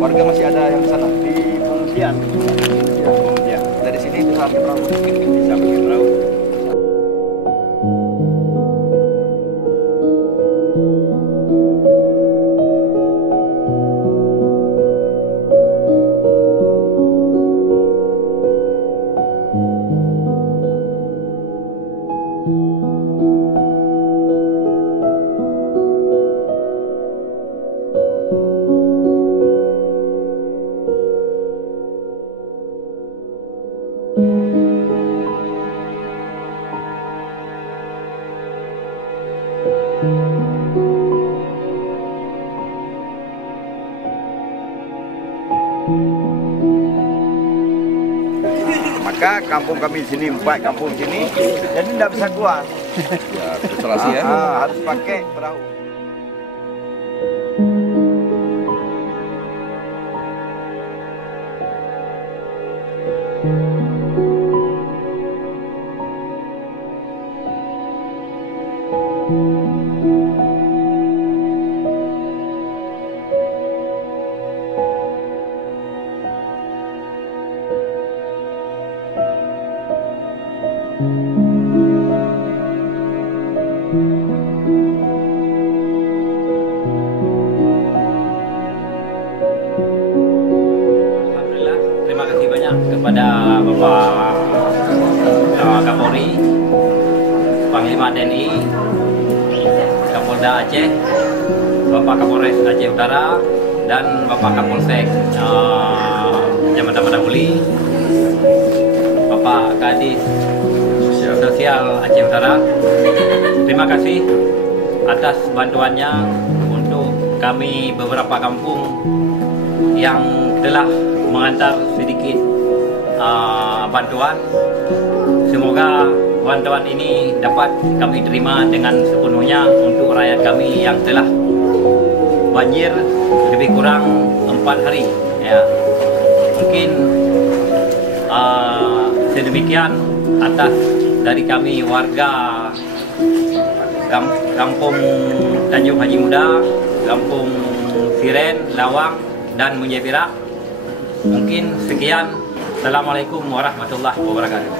Warga masih ada yang di sana di pengungsian. Ya, dari sini bisa ambil perahu. Bisa ambil perahu. Maka kampung kami di sini, 4 kampung sini, jadi tidak bisa keluar. Ya, isolasi ya. Harus pakai perahu. Alhamdulillah, terima kasih banyak kepada Bapak Kapolri, Panglima TNI, Kapolda Aceh, Bapak Kapolres Aceh Utara, dan Bapak Kapolsek Kecamatan Madanguli, Bapak Kadis Sosial Aceh Utara. Terima kasih atas bantuannya untuk kami beberapa kampung yang telah mengantar sedikit bantuan. Semoga bantuan ini dapat kami terima dengan sepenuhnya untuk rakyat kami yang telah banjir lebih kurang 4 hari. Ya. Mungkin sedemikian atas dari kami warga Kampung Tanjung Haji Muda, Kampung Siren, Lawang, dan Munjebira. Mungkin sekian. Assalamualaikum warahmatullahi wabarakatuh.